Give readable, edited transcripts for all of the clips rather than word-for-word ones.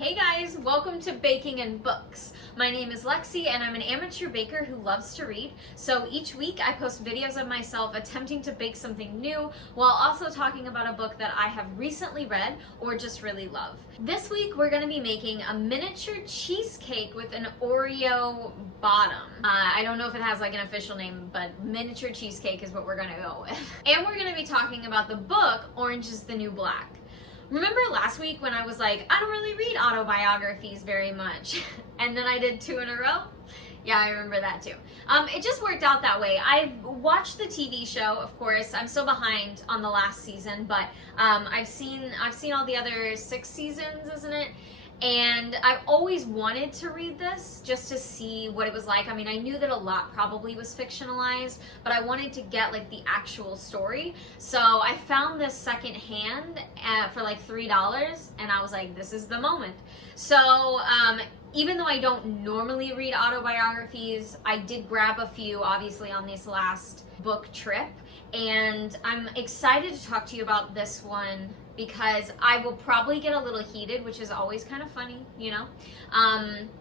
Hey guys, welcome to Baking and Books. My name is Lexi and I'm an amateur baker who loves to read. So each week I post videos of myself attempting to bake something new while also talking about a book that I have recently read or just really love. This week we're going to be making a miniature cheesecake with an Oreo bottom. I don't know if it has like an official name, but miniature cheesecake is what we're going to go with. And we're going to be talking about the book Orange is the New Black. Remember last week when I was like, I don't really read autobiographies very much, and then I did 2 in a row? Yeah, I remember that too. It just worked out that way. I've watched the TV show, of course. I'm still behind on the last season, but I've seen all the other 6 seasons, isn't it? And I've always wanted to read this just to see what it was like. I mean, I knew that a lot probably was fictionalized, but I wanted to get like the actual story. So I found this secondhand for like $3, and I was like, this is the moment. So even though I don't normally read autobiographies, I did grab a few, obviously, on this last book trip. And I'm excited to talk to you about this one because I will probably get a little heated, which is always kind of funny, you know?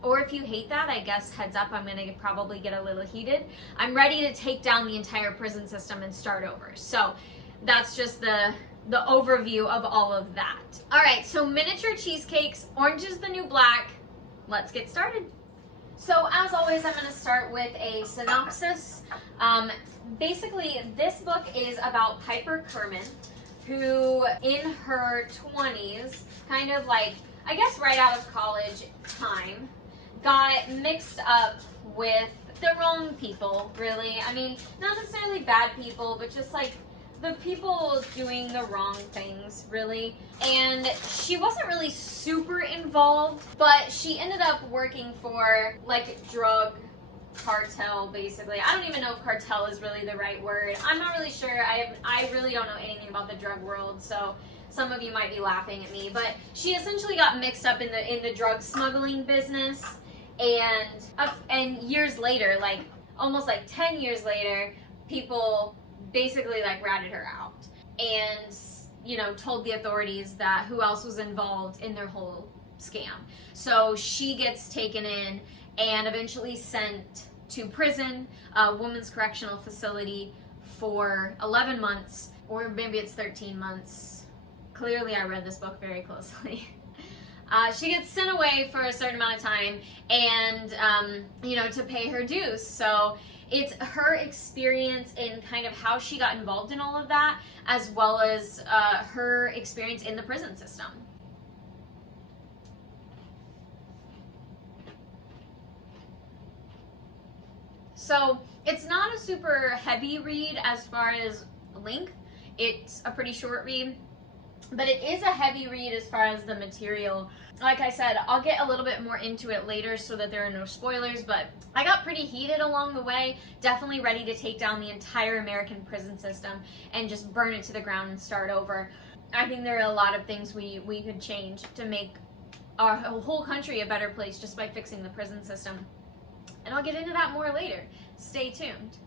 Or if you hate that, I guess heads up, I'm gonna probably get a little heated. I'm ready to take down the entire prison system and start over. So that's just the overview of all of that. All right, so miniature cheesecakes, Orange is the New Black. Let's get started. So as always, I'm gonna start with a synopsis. Basically, this book is about Piper Kerman, who in her 20s, kind of like, I guess right out of college time, got mixed up with the wrong people, really. I mean, not necessarily bad people, but just like the people doing the wrong things, really. And she wasn't really super involved, but she ended up working for like drug cartel, basically. I don't even know if cartel is really the right word. I'm not really sure. I really don't know anything about the drug world, so some of you might be laughing at me. But she essentially got mixed up in the drug smuggling business, and years later, like almost like 10 years later, people basically like ratted her out and, you know, told the authorities that who else was involved in their whole scam. So she gets taken in and eventually sent to prison, a women's correctional facility, for 11 months, or maybe it's 13 months. Clearly I read this book very closely. She gets sent away for a certain amount of time and, you know, to pay her dues. So it's her experience in kind of how she got involved in all of that, as well as her experience in the prison system. So it's not a super heavy read as far as length. It's a pretty short read, but it is a heavy read as far as the material. Like I said, I'll get a little bit more into it later so that there are no spoilers, but I got pretty heated along the way, definitely ready to take down the entire American prison system and just burn it to the ground and start over. I think there are a lot of things we could change to make our whole country a better place just by fixing the prison system. And I'll get into that more later. Stay tuned.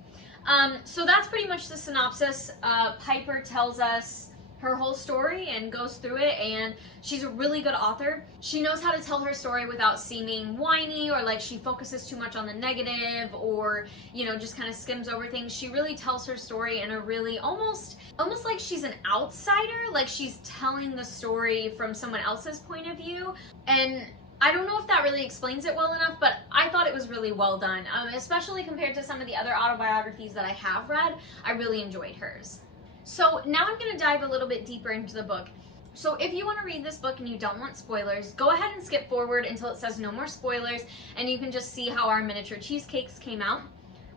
So that's pretty much the synopsis. Piper tells us her whole story and goes through it, and she's a really good author. She knows how to tell her story without seeming whiny or like she focuses too much on the negative or, you know, just kind of skims over things. She really tells her story in a really almost like she's an outsider, like she's telling the story from someone else's point of view. And I don't know if that really explains it well enough, but I thought it was really well done, especially compared to some of the other autobiographies that I have read. I really enjoyed hers. So now I'm going to dive a little bit deeper into the book. So if you want to read this book and you don't want spoilers, go ahead and skip forward until it says no more spoilers, and you can just see how our miniature cheesecakes came out.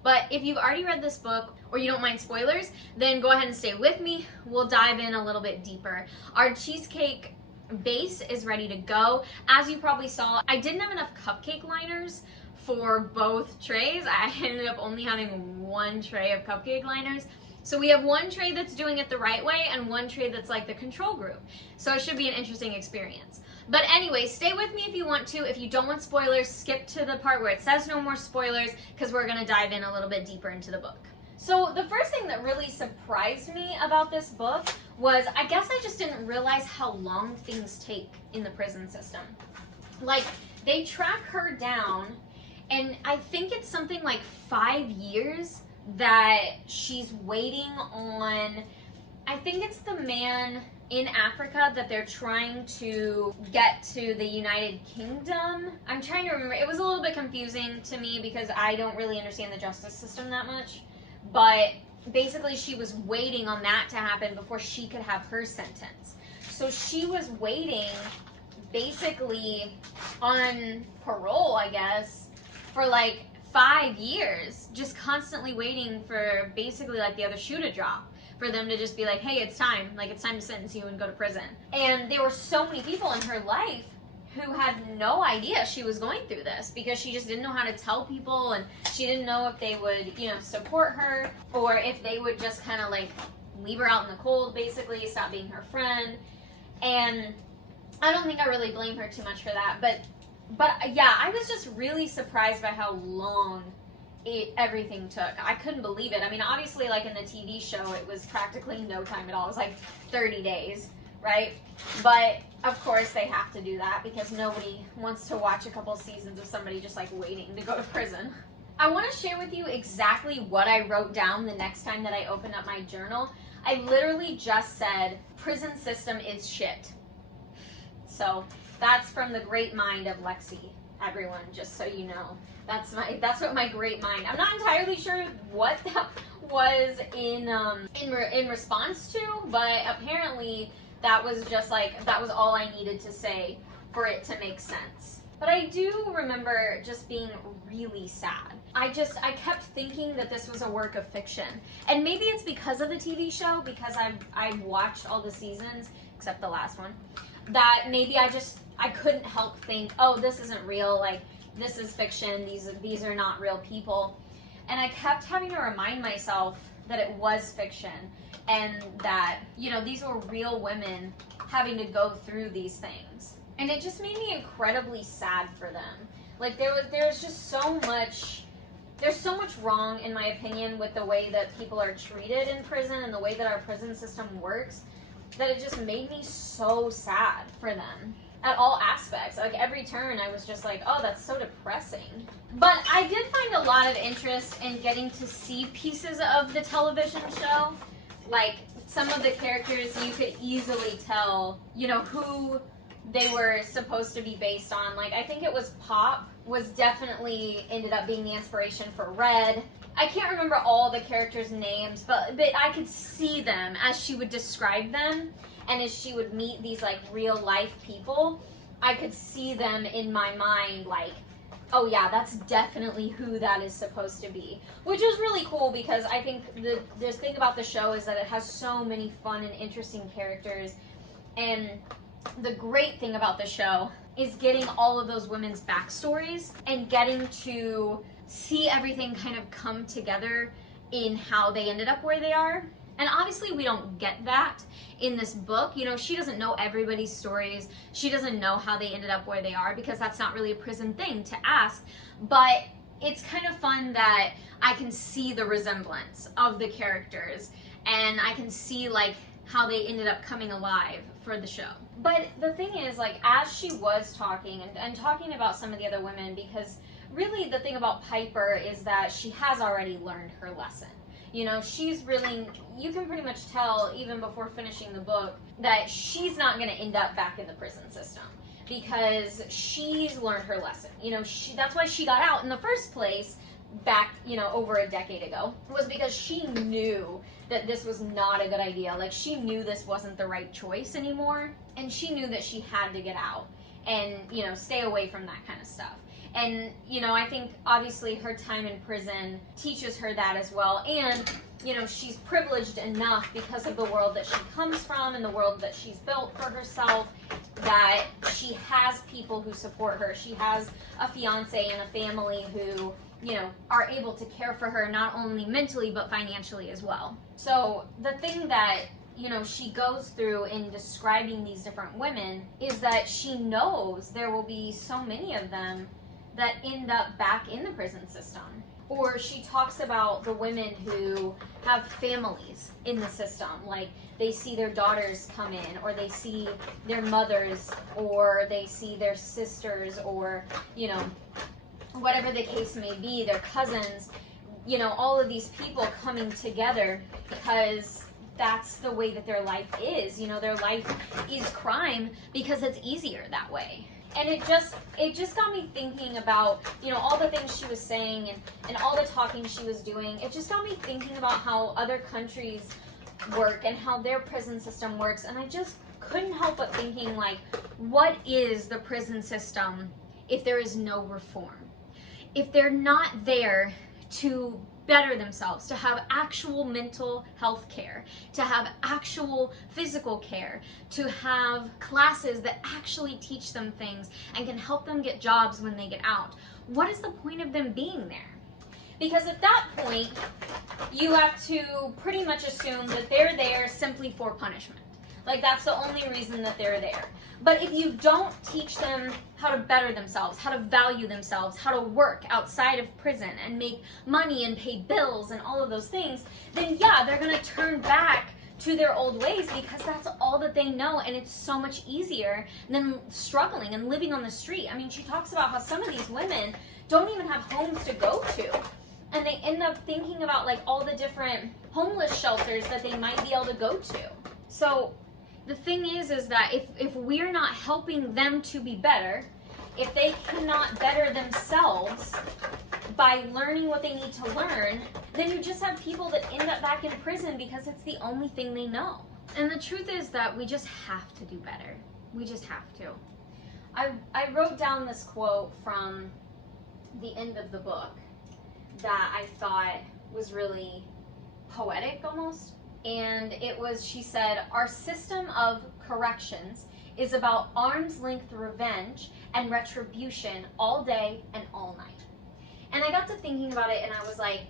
But if you've already read this book or you don't mind spoilers, then go ahead and stay with me. We'll dive in a little bit deeper. Our cheesecake base is ready to go. As you probably saw, I didn't have enough cupcake liners for both trays. I ended up only having 1 tray of cupcake liners. So we have 1 tray that's doing it the right way and 1 tray that's like the control group. So it should be an interesting experience. But anyway, stay with me if you want to. If you don't want spoilers, skip to the part where it says no more spoilers, because we're going to dive in a little bit deeper into the book. So the first thing that really surprised me about this book was, I guess I just didn't realize how long things take in the prison system. Like, they track her down, and I think it's something like 5 years that she's waiting on. I think it's the man in Africa that they're trying to get to the United Kingdom. I'm trying to remember. It was a little bit confusing to me because I don't really understand the justice system that much. But basically she was waiting on that to happen before she could have her sentence. So she was waiting basically on parole, I guess, for like 5 years, just constantly waiting for basically like the other shoe to drop, for them to just be like, hey, it's time to sentence you and go to prison. And there were so many people in her life who had no idea she was going through this, because she just didn't know how to tell people, and she didn't know if they would, support her, or if they would just kind of like leave her out in the cold, basically, stop being her friend. And I don't think I really blame her too much for that, but yeah, I was just really surprised by how long everything took. I couldn't believe it. I mean, obviously, like in the TV show, it was practically no time at all. It was like 30 days, right? But of course they have to do that because nobody wants to watch a couple seasons of somebody just like waiting to go to prison. I want to share with you exactly what I wrote down the next time that I opened up my journal. I literally just said, prison system is shit. So that's from the great mind of Lexi, everyone, just so you know. That's what my great mind. I'm not entirely sure what that was in response to, but apparently that was just like, that was all I needed to say for it to make sense. But I do remember just being really sad. I kept thinking that this was a work of fiction. And maybe it's because of the TV show, because I've watched all the seasons, except the last one, that maybe I couldn't help think, oh, this isn't real, like, this is fiction, these are not real people. And I kept having to remind myself that it was fiction, and that, these were real women having to go through these things. And it just made me incredibly sad for them. Like, there's just so much wrong, in my opinion, with the way that people are treated in prison and the way that our prison system works, that it just made me so sad for them. At all aspects. Like, every turn I was just like, oh, that's so depressing. But I did find a lot of interest in getting to see pieces of the television show. Like, some of the characters, you could easily tell, who they were supposed to be based on. Like, I think it was Pop was definitely ended up being the inspiration for Red. I can't remember all the characters' names, but I could see them as she would describe them. And as she would meet these, like, real-life people, I could see them in my mind, like, oh, yeah, that's definitely who that is supposed to be. Which was really cool, because I think the thing about the show is that it has so many fun and interesting characters. And the great thing about the show is getting all of those women's backstories and getting to see everything kind of come together in how they ended up where they are. And obviously we don't get that in this book. She doesn't know everybody's stories. She doesn't know how they ended up where they are, because that's not really a prison thing to ask. But it's kind of fun that I can see the resemblance of the characters, and I can see like how they ended up coming alive for the show. But the thing is, like, as she was talking and talking about some of the other women, because really the thing about Piper is that she has already learned her lesson. She's really, you can pretty much tell even before finishing the book that she's not going to end up back in the prison system, because she's learned her lesson. That's why she got out in the first place back, over a decade ago, was because she knew that this was not a good idea. Like, she knew this wasn't the right choice anymore, and she knew that she had to get out and, stay away from that kind of stuff. And, I think obviously her time in prison teaches her that as well. And, she's privileged enough because of the world that she comes from and the world that she's built for herself, that she has people who support her. She has a fiance and a family who, are able to care for her, not only mentally, but financially as well. So the thing that, she goes through in describing these different women is that she knows there will be so many of them that end up back in the prison system. Or she talks about the women who have families in the system, like they see their daughters come in, or they see their mothers, or they see their sisters, or, you know, whatever the case may be, their cousins, you know, all of these people coming together because that's the way that their life is. You know, their life is crime because it's easier that way. And it just got me thinking about, you know, all the things she was saying and all the talking she was doing. It just got me thinking about how other countries work and how their prison system works. And I just couldn't help but thinking, like, what is the prison system if there is no reform? If they're not there to better themselves, to have actual mental health care, to have actual physical care, to have classes that actually teach them things and can help them get jobs when they get out, what is the point of them being there? Because at that point, you have to pretty much assume that they're there simply for punishment. Like, that's the only reason that they're there. But if you don't teach them how to better themselves, how to value themselves, how to work outside of prison and make money and pay bills and all of those things, then yeah, they're going to turn back to their old ways because that's all that they know, and it's so much easier than struggling and living on the street. I mean, she talks about how some of these women don't even have homes to go to, and they end up thinking about, like, all the different homeless shelters that they might be able to go to. So the thing is that if we're not helping them to be better, if they cannot better themselves by learning what they need to learn, then you just have people that end up back in prison because it's the only thing they know. And the truth is that we just have to do better. We just have to. I wrote down this quote from the end of the book that I thought was really poetic almost. And it was, she said, "Our system of corrections is about arm's length revenge and retribution all day and all night." And I got to thinking about it, and I was like,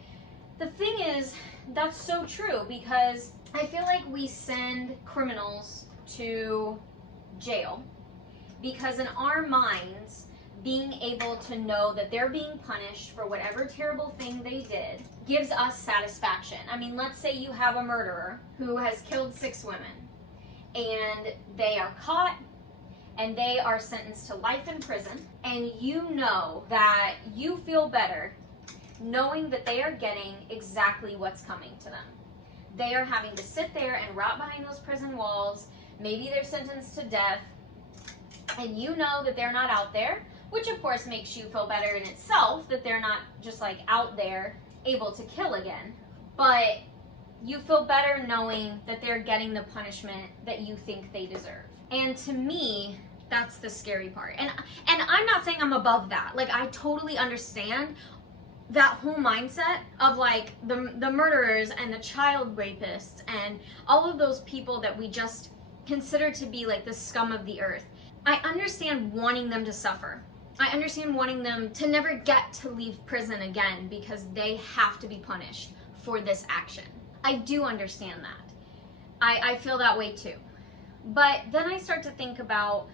the thing is, that's so true, because I feel like we send criminals to jail because in our minds, being able to know that they're being punished for whatever terrible thing they did gives us satisfaction. I mean, let's say you have a murderer who has killed 6 women, and they are caught, and they are sentenced to life in prison, and you know that you feel better knowing that they are getting exactly what's coming to them. They are having to sit there and rot behind those prison walls. Maybe they're sentenced to death, and you know that they're not out there, which of course makes you feel better in itself, that they're not just like out there able to kill again. But you feel better knowing that they're getting the punishment that you think they deserve. And to me, that's the scary part. And I'm not saying I'm above that. Like, I totally understand that whole mindset of like the murderers and the child rapists and all of those people that we just consider to be like the scum of the earth. I understand wanting them to suffer. I understand wanting them to never get to leave prison again because they have to be punished for this action. I do understand that. I feel that way too. But then I start to think about,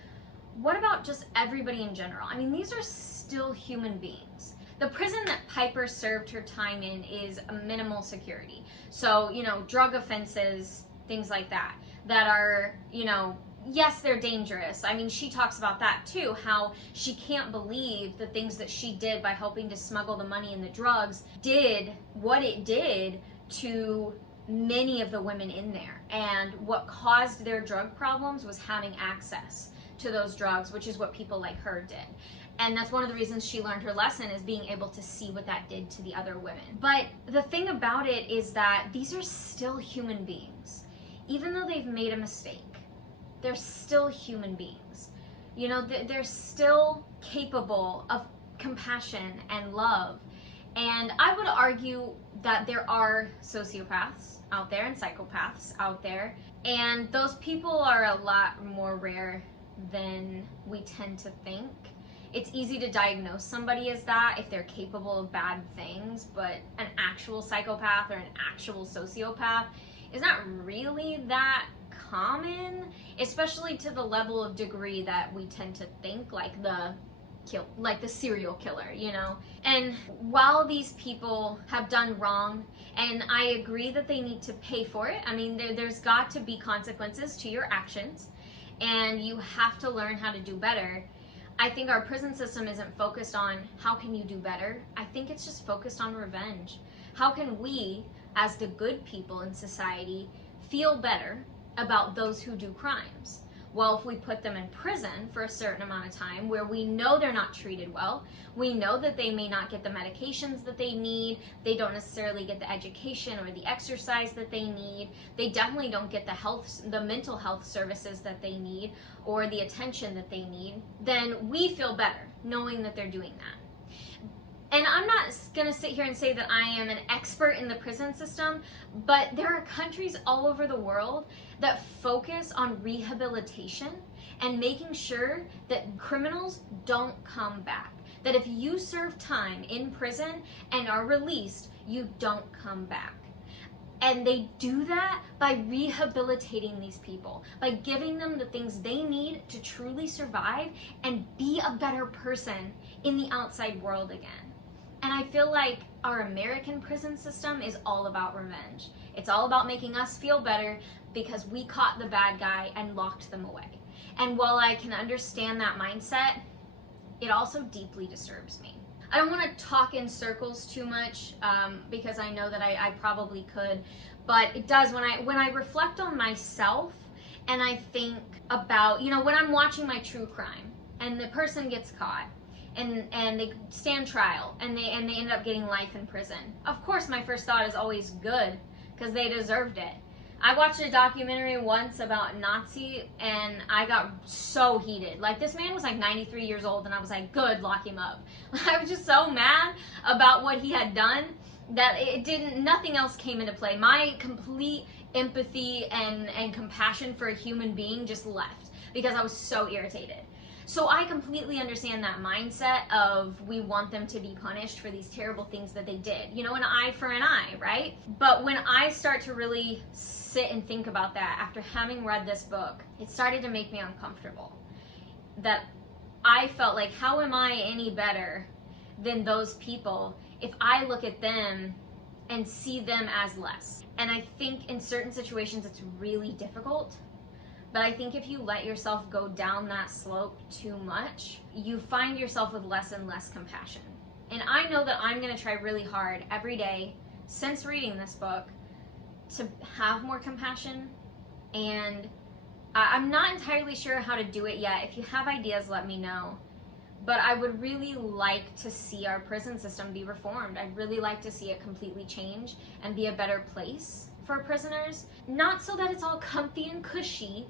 what about just everybody in general? I mean, these are still human beings. The prison that Piper served her time in is a minimal security. So, you know, drug offenses, things like that, that are, you know, yes, they're dangerous. I mean, she talks about that too, how she can't believe the things that she did by helping to smuggle the money and the drugs did what it did to many of the women in there. And what caused their drug problems was having access to those drugs, which is what people like her did. And that's one of the reasons she learned her lesson, is being able to see what that did to the other women. But the thing about it is that these are still human beings. Even though they've made a mistake, they're still human beings. You know, they're still capable of compassion and love. And I would argue that there are sociopaths out there and psychopaths out there. And those people are a lot more rare than we tend to think. It's easy to diagnose somebody as that if they're capable of bad things, but an actual psychopath or an actual sociopath is not really that common, especially to the level of degree that we tend to think, like the the serial killer, you know? And while these people have done wrong, and I agree that they need to pay for it, I mean, there's got to be consequences to your actions, and you have to learn how to do better. I think our prison system isn't focused on how can you do better. I think it's just focused on revenge. How can we, as the good people in society, feel better about those who do crimes? Well, if we put them in prison for a certain amount of time where we know they're not treated well, we know that they may not get the medications that they need, they don't necessarily get the education or the exercise that they need, they definitely don't get the mental health services that they need or the attention that they need, then we feel better knowing that they're doing that. And I'm not going to sit here and say that I am an expert in the prison system, but there are countries all over the world that focus on rehabilitation and making sure that criminals don't come back. That if you serve time in prison and are released, you don't come back. And they do that by rehabilitating these people, by giving them the things they need to truly survive and be a better person in the outside world again. And I feel like our American prison system is all about revenge. It's all about making us feel better because we caught the bad guy and locked them away. And while I can understand that mindset, it also deeply disturbs me. I don't want to talk in circles too much because I know that I probably could, but it does when I reflect on myself and I think about, when I'm watching my true crime and the person gets caught, and they stand trial and they end up getting life in prison. Of course, my first thought is always good because they deserved it. I watched a documentary once about Nazi and I got so heated. Like, this man was like 93 years old and I was like, good, lock him up. I was just so mad about what he had done that nothing else came into play. My complete empathy and compassion for a human being just left because I was so irritated. So I completely understand that mindset of we want them to be punished for these terrible things that they did. An eye for an eye, right? But when I start to really sit and think about that after having read this book, it started to make me uncomfortable. That I felt like, how am I any better than those people if I look at them and see them as less? And I think in certain situations it's really difficult. But I think if you let yourself go down that slope too much, you find yourself with less and less compassion. And I know that I'm going to try really hard every day since reading this book to have more compassion. And I'm not entirely sure how to do it yet. If you have ideas, let me know. But I would really like to see our prison system be reformed. I'd really like to see it completely change and be a better place for prisoners. Not so that it's all comfy and cushy.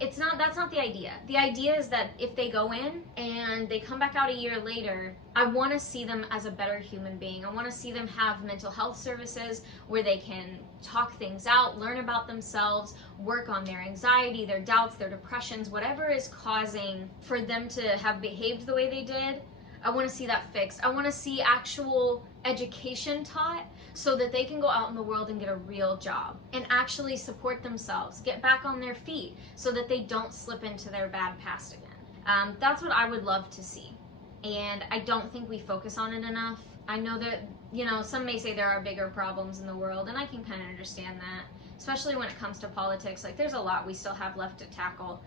That's not the idea. The idea is that if they go in and they come back out a year later, I want to see them as a better human being. I want to see them have mental health services where they can talk things out, learn about themselves, work on their anxiety, their doubts, their depressions, whatever is causing for them to have behaved the way they did. I want to see that fixed. I want to see actual education taught so that they can go out in the world and get a real job and actually support themselves, get back on their feet so that they don't slip into their bad past again. That's what I would love to see. And I don't think we focus on it enough. I know that, some may say there are bigger problems in the world, and I can kind of understand that, especially when it comes to politics. Like, there's a lot we still have left to tackle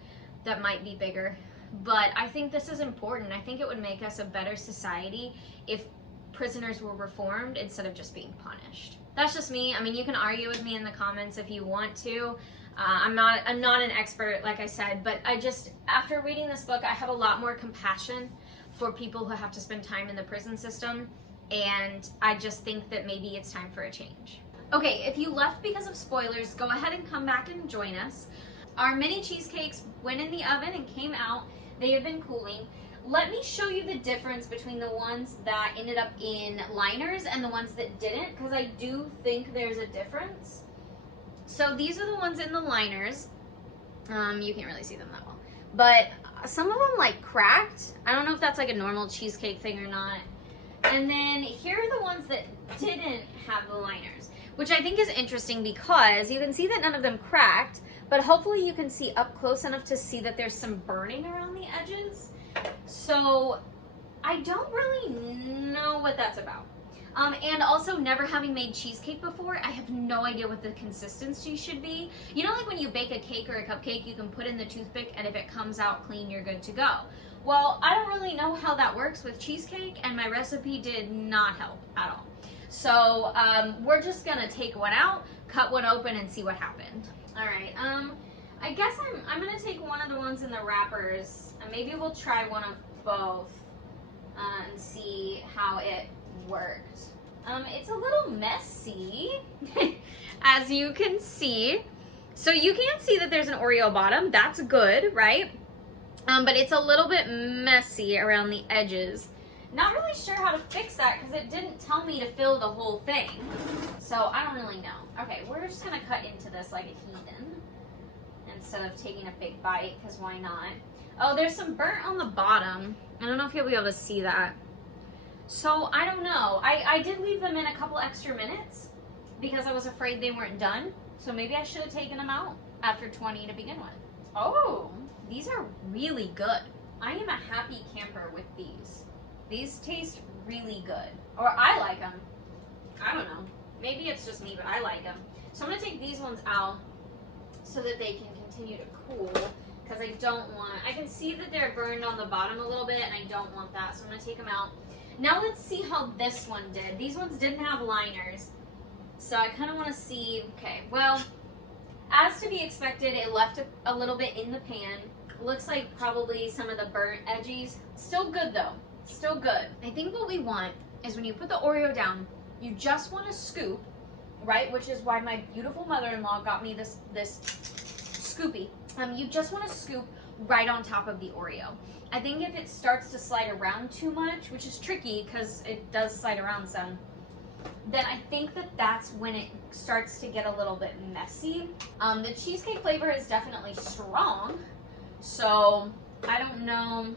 that might be bigger. But I think this is important. I think it would make us a better society if prisoners were reformed instead of just being punished. That's just me. I mean, you can argue with me in the comments if you want to. I'm not an expert, like I said, but after reading this book, I have a lot more compassion for people who have to spend time in the prison system, and I just think that maybe it's time for a change. Okay, if you left because of spoilers, go ahead and come back and join us. Our mini cheesecakes went in the oven and came out. They have been cooling. Let me show you the difference between the ones that ended up in liners and the ones that didn't, because I do think there's a difference. So these are the ones in the liners. You can't really see them that well. But some of them cracked. I don't know if that's a normal cheesecake thing or not. And then here are the ones that didn't have the liners, which I think is interesting because you can see that none of them cracked, but hopefully you can see up close enough to see that there's some burning around the edges. So I don't really know what that's about. And also, never having made cheesecake before, I have no idea what the consistency should be. You know, like when you bake a cake or a cupcake, you can put in the toothpick, and if it comes out clean, you're good to go. Well, I don't really know how that works with cheesecake, and my recipe did not help at all. So we're just gonna take one out, cut one open, and see what happened. All right. I guess I'm gonna take one of the ones in the wrappers, and maybe we'll try one of both and see how it worked. It's a little messy, as you can see. So you can see that there's an Oreo bottom. That's good, right? But it's a little bit messy around the edges. Not really sure how to fix that because it didn't tell me to fill the whole thing. So I don't really know. Okay, we're just gonna cut into this like a heathen instead of taking a big bite, because why not? Oh, there's some burnt on the bottom. I don't know if you'll be able to see that. So I don't know. I did leave them in a couple extra minutes because I was afraid they weren't done. So maybe I should have taken them out after 20 to begin with. Oh, these are really good. I am a happy camper with these. These taste really good. Or I like them. I don't know. Maybe it's just me, but I like them. So I'm going to take these ones out so that they can continue to cool, because I don't want... I can see that they're burned on the bottom a little bit, and I don't want that. So I'm going to take them out. Now let's see how this one did. These ones didn't have liners. So I kind of want to see... Okay, well, as to be expected, it left a little bit in the pan. Looks like probably some of the burnt edges. Still good though. Still good. I think what we want is when you put the Oreo down, you just want to scoop, right? Which is why my beautiful mother-in-law got me this scoopy. You just want to scoop right on top of the Oreo. I think if it starts to slide around too much, which is tricky because it does slide around some, then I think that's when it starts to get a little bit messy. The cheesecake flavor is definitely strong, so I don't know.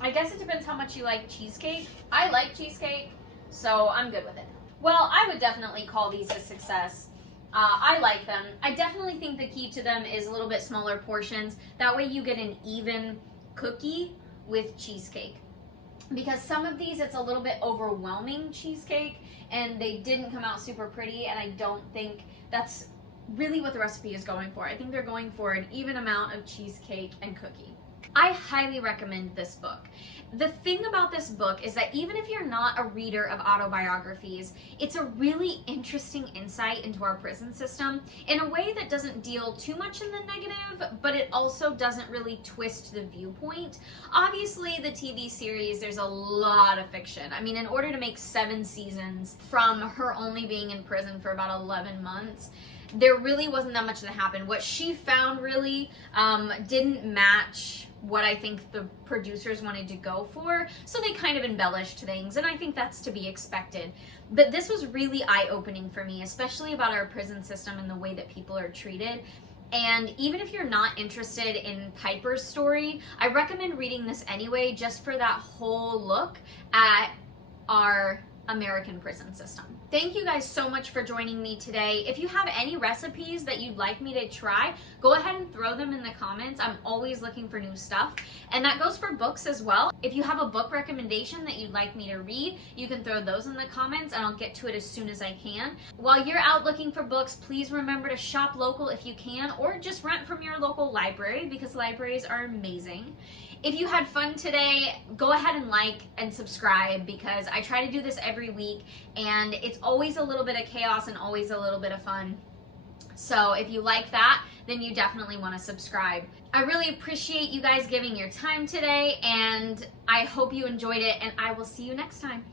I guess it depends how much you like cheesecake. I like cheesecake, so I'm good with it. Well, I would definitely call these a success. I like them. I definitely think the key to them is a little bit smaller portions. That way you get an even cookie with cheesecake. Because some of these, it's a little bit overwhelming cheesecake, and they didn't come out super pretty, and I don't think that's really what the recipe is going for. I think they're going for an even amount of cheesecake and cookie. I highly recommend this book. The thing about this book is that even if you're not a reader of autobiographies, it's a really interesting insight into our prison system in a way that doesn't deal too much in the negative, but it also doesn't really twist the viewpoint. Obviously, the TV series, there's a lot of fiction. I mean, in order to make 7 seasons from her only being in prison for about 11 months, there really wasn't that much that happened. What she found really didn't match what I think the producers wanted to go for, so they kind of embellished things, and I think that's to be expected. But this was really eye-opening for me, especially about our prison system and the way that people are treated. And even if you're not interested in Piper's story, I recommend reading this anyway, just for that whole look at our American prison system. Thank you guys so much for joining me today. If you have any recipes that you'd like me to try, go ahead and throw them in the comments. I'm always looking for new stuff. And that goes for books as well. If you have a book recommendation that you'd like me to read, you can throw those in the comments and I'll get to it as soon as I can. While you're out looking for books, please remember to shop local if you can, or just rent from your local library, because libraries are amazing. If you had fun today, go ahead and like and subscribe, because I try to do this every week and it's always a little bit of chaos and always a little bit of fun. So if you like that, then you definitely want to subscribe. I really appreciate you guys giving your time today, and I hope you enjoyed it, and I will see you next time.